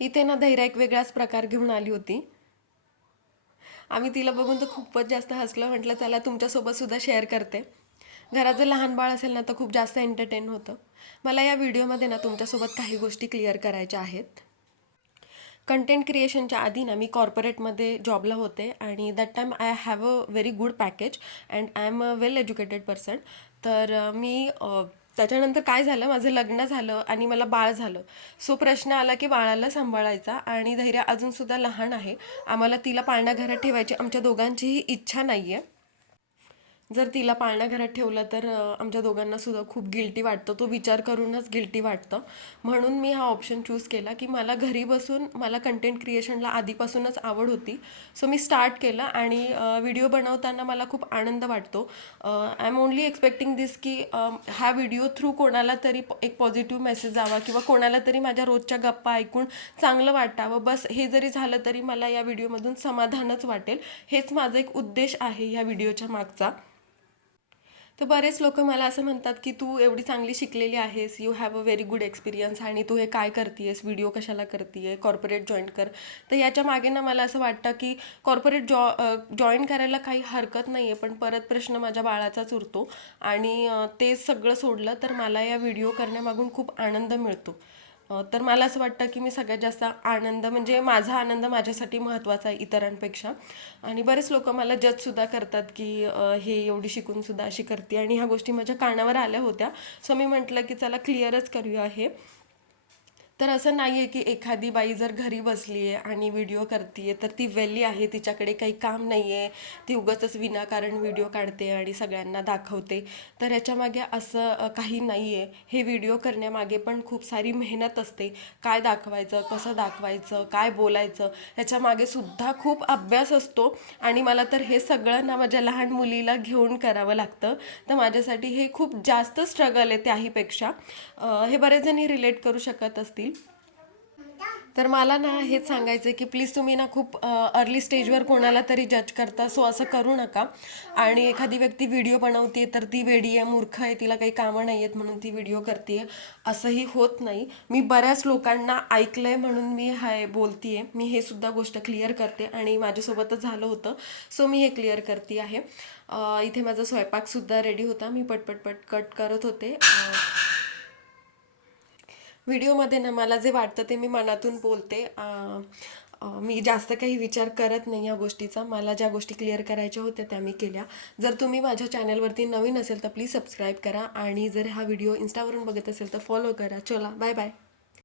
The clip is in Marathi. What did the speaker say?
इथे ना धैर्य एक वेगळाच प्रकार घेऊन आली होती. आम्ही तिला बघून तर खूपच जास्त हसलो. म्हटलं चला तुमच्यासोबत सुद्धा शेअर करते. घरात जर लहान बाळ असेल ना तर खूप जास्त एंटरटेन होतं. मला या व्हिडिओमध्ये ना तुमच्यासोबत काही गोष्टी क्लिअर करायच्या आहेत. कंटेंट क्रिएशनच्या आधी ना मी कॉर्पोरेटमध्ये जॉबला होते आणि that time I have a very good package and I am a well educated person. तर त्याच्यानंतर काय झालं, माझं लग्न झालं आणि मला बाळ झालं. सो प्रश्न आला की बाळाला सांभाळायचा आणि धैर्य अजूनसुद्धा लहान आहे. आम्हाला तिला पाळण्याघरात ठेवायची आमच्या दोघांचीही इच्छा नाही आहे. जर तिला पाळण्याघरात ठेवलं तर आमच्या दोघांना सुद्धा खूप गिल्टी वाटतं. तो विचार करूनच गिल्टी वाटतं. म्हणून मी हा ऑप्शन चूज केला की मला घरी बसून मला कंटेंट क्रिएशनला आधीपासूनच आवड होती. सो मी स्टार्ट केलं आणि व्हिडिओ बनवताना मला खूप आनंद वाटतो. आय एम ओनली एक्सपेक्टिंग दिस की हा व्हिडिओ थ्रू कोणाला तरी एक पॉझिटिव्ह मेसेज जावा किंवा कोणाला तरी माझ्या रोजच्या गप्पा ऐकून चांगलं वाटावं. बस हे जरी झालं तरी मला या व्हिडिओमधून समाधानच वाटेल. हेच माझा एक उद्देश आहे या व्हिडिओच्या मागचा. तर बरेच लोक मला असं म्हणतात की तू एवढी चांगली शिकलेली आहेस, you have a very good experience आणि तू हे काय करतेयस, व्हिडिओ कशाला करतेय, कॉर्पोरेट जॉईन कर. तर याच्या मागे ना मला असं वाटतं की कॉर्पोरेट जॉईन करायला काही हरकत नाही आहे, पण परत प्रश्न माझ्या बाळाचाच उरतो आणि ते सगळं सोडलं तर मला या व्हिडिओ करण्यामागून खूप आनंद मिळतो. तर मला असं वाटतं की मी सगळ्यात जास्त आनंद म्हणजे माझा आनंद माझ्यासाठी महत्त्वाचा आहे इतरांपेक्षा. आणि बरेच लोक मला जजसुद्धा करतात की हे एवढी शिकूनसुद्धा अशी करते आणि ह्या गोष्टी माझ्या कानावर आल्या होत्या. सो मी म्हटलं की चला क्लिअरच करूया हे. तर असं नाही आहे की एखादी बाई जर घरी बसली आहे आणि व्हिडिओ करते तर ती वेली आहे, तिच्याकडे काही काम नाही आहे, ती उगाचच विनाकारण व्हिडिओ काढते आणि सगळ्यांना दाखवते. तर ह्याच्यामागे असं काही नाही आहे. हे व्हिडिओ करण्यामागे पण खूप सारी मेहनत असते. काय दाखवायचं, कसं दाखवायचं, काय बोलायचं, ह्याच्यामागे सुद्धा खूप अभ्यास असतो आणि मला तर हे सगळं ना माझ्या लहान मुलीला घेऊन करावं लागतं. तर माझ्यासाठी हे खूप जास्त स्ट्रगल आहे त्याहीपेक्षा. हे बरेच जणी रिलेट करू शकत असतील. तर मला ना हेच सांगायचं आहे की प्लीज तुम्ही ना खूप अर्ली स्टेजवर कोणाला तरी जज करता, सो असं करू नका. आणि एखादी व्यक्ती व्हिडिओ बनवते तर ती वेडी आहे, मूर्ख आहे, तिला काही कामं नाही आहेत म्हणून ती व्हिडिओ करते, असंही होत नाही. मी बऱ्याच लोकांना ऐकलंय म्हणून मी हाय बोलतीये. मी हे सुद्धा गोष्ट क्लिअर करते आणि माझ्यासोबतच झालं होतं, सो मी हे क्लिअर करते आहे. इथे माझा स्वयंपाकसुद्धा रेडी होता, मी पटपट कट करत होते. व्हिडिओमध्ये ना मला जे वाटतं ते मी मनातून बोलते. मी जास्त काही विचार करत नाही या गोष्टीचा. मला ज्या गोष्टी क्लिअर करायच्या होत्या त्या मी केल्या. जर तुम्ही माझ्या चॅनलवरती नवीन असेल तर प्लीज सबस्क्राईब करा आणि जर हा व्हिडिओ इन्स्टावरून बघत असेल तर फॉलो करा. चला बाय बाय.